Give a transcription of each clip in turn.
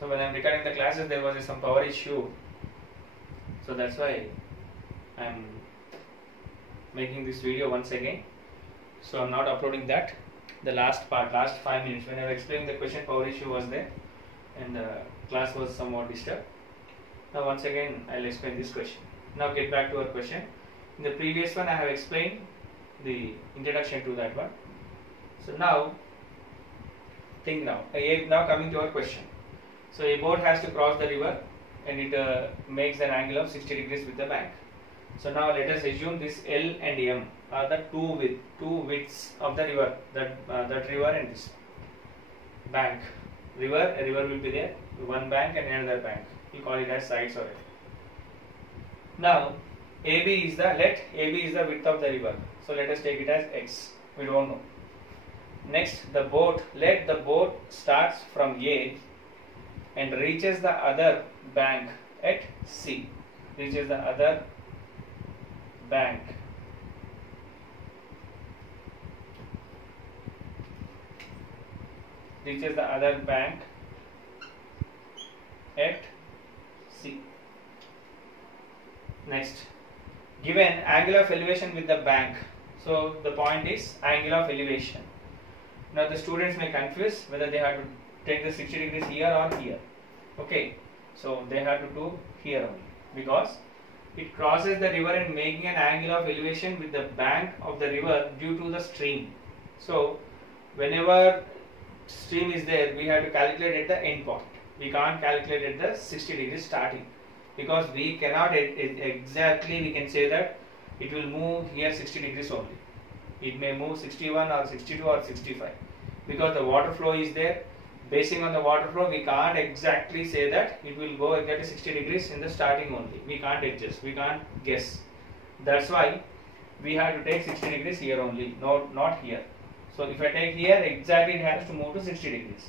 So when I'm recording the classes, there was some power issue. So that's why I'm making this video once again. So I'm not uploading that. The last part, last 5 minutes, when I was explaining the question, power issue was there and the class was somewhat disturbed. Now once again I'll explain this question. Now get back to our question. In the previous one I have explained the introduction to that one. So now think now. Now coming to our question. So a boat has to cross the river and it makes an angle of 60 degrees with the bank. So now let us assume this L and M are the two widths of the river, that river and this bank. A river will be there, one bank and another bank. We call it as sides or it. Now AB is the width of the river. So let us take it as X. We don't know. Next, let the boat starts from A and reaches the other bank at C. Reaches the other bank. Reaches the other bank at C. Next, given angle of elevation with the bank. So the point is angle of elevation. Now the students may confuse whether they have to take the 60 degrees here or here. Okay, so they have to do here only because it crosses the river and making an angle of elevation with the bank of the river due to the stream. So whenever stream is there, we have to calculate at the end point. We can't calculate at the 60 degrees starting because we cannot exactly, we can say that it will move here 60 degrees only. It may move 61 or 62 or 65 because the water flow is there. Basing on the water flow, we can't exactly say that it will go exactly 60 degrees in the starting only. We can't adjust, we can't guess. That's why we have to take 60 degrees here only, not here. So if I take here, exactly it has to move to 60 degrees.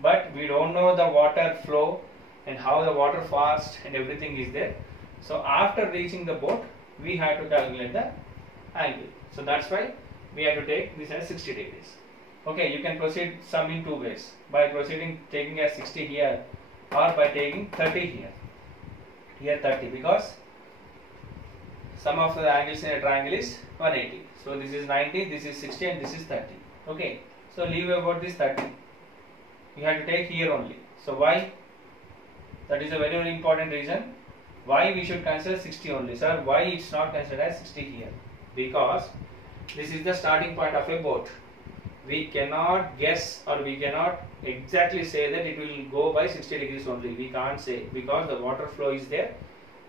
But we don't know the water flow and how the water fast and everything is there. So after reaching the boat, we have to calculate the angle. So that's why we have to take this as 60 degrees. Okay, you can proceed some in two ways. By taking as 60 here or by taking 30 here. Here 30 because sum of the angles in a triangle is 180. So this is 90, this is 60 and this is 30. Okay, so leave about this 30. You have to take here only. So why? That is a very, very important reason why we should consider 60 only. Sir, why it's not considered as 60 here? Because this is the starting point of a boat. We cannot guess or we cannot exactly say that it will go by 60 degrees only. We can't say because the water flow is there,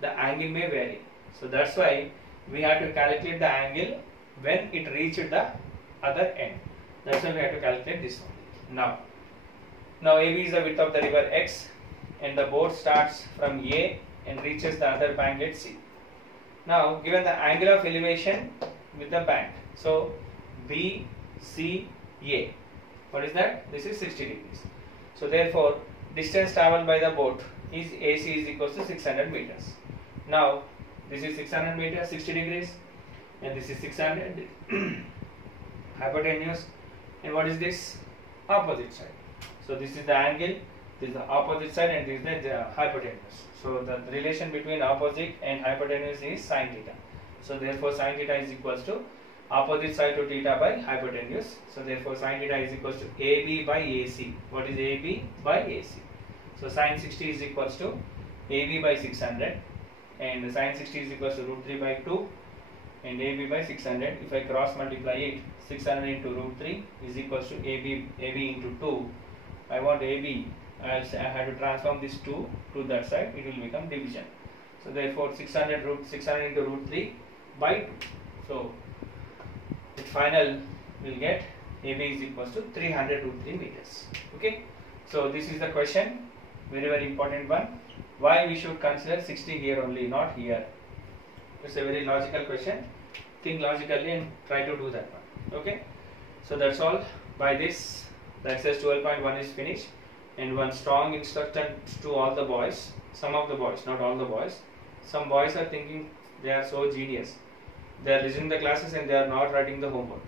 the angle may vary. So that's why we have to calculate the angle when it reaches the other end. That's why we have to calculate this one. Now AB is the width of the river X and the boat starts from A and reaches the other bank at C. Now given the angle of elevation with the bank. So B, C, A. What is that? This is 60 degrees. So therefore distance traveled by the boat is AC is equals to 600 meters. Now this is 600 meters, 60 degrees and this is 600 hypotenuse. And what is this? Opposite side. So this is the angle, this is the opposite side and this is the hypotenuse. So the relation between opposite and hypotenuse is sin theta. So therefore sin theta is equals to opposite side to theta by hypotenuse. So therefore sin theta is equals to AB by AC. What is AB by AC? So sin 60 is equals to AB by 600 and sin 60 is equals to root 3 by 2 and AB by 600. If I cross multiply it, 600 into root 3 is equals to AB into 2. I want AB, I have to transform this 2 to that side, it will become division. So therefore 600 into root 3 by 2. So the final will get AB is equals to 300 root 3 meters. Okay. So this is the question, very, very important one. Why we should consider 60 here only, not here? It's a very logical question. Think logically and try to do that one. Okay. So that's all. By this, the exercise 12.1 is finished. And one strong instruction to all the boys, some of the boys, not all the boys. Some boys are thinking they are so genius. They are listening the classes and they are not writing the homework.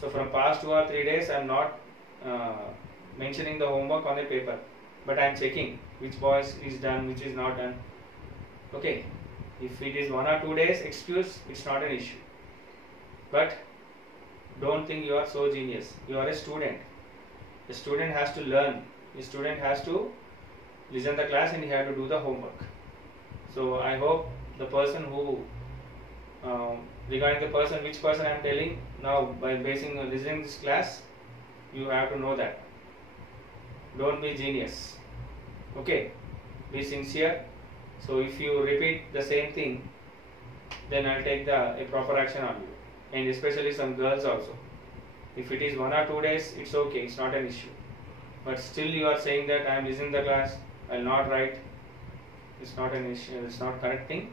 So from past 2 or 3 days, I am not mentioning the homework on the paper. but I am checking which boys is done, which is not done. Okay, if it is 1 or 2 days excuse, it's not an issue. But don't think you are so genius. You are a student. The student has to learn. The student has to listen the class and he has to do the homework. So I hope the person who regarding the person, which person I am telling now, by basing on listening this class, you have to know that. Don't be genius. Okay, be sincere. So if you repeat the same thing, then I'll take a proper action on you, and especially some girls also. If it is 1 or 2 days, it's okay, it's not an issue. But still you are saying that I am listening the class, I'll not write. It's not an issue, it's not correct thing.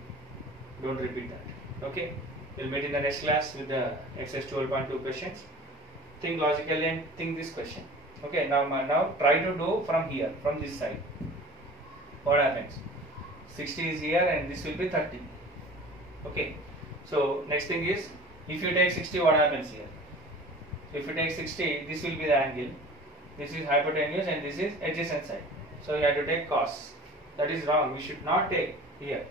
Don't repeat that. Okay, we'll meet in the next class with the exercise 12.2 questions. Think logically and think this question. Okay, now try to do from here, from this side. What happens? 60 is here and this will be 30. Okay, so next thing is, if you take 60, what happens here? So if you take 60, this will be the angle. This is hypotenuse and this is adjacent side. So you have to take cos. That is wrong. We should not take here.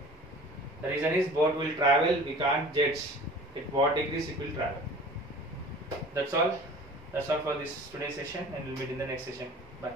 The reason is boat will travel. We can't judge at what degrees it will travel. That's all. That's all for this today's session, and we'll meet in the next session. Bye.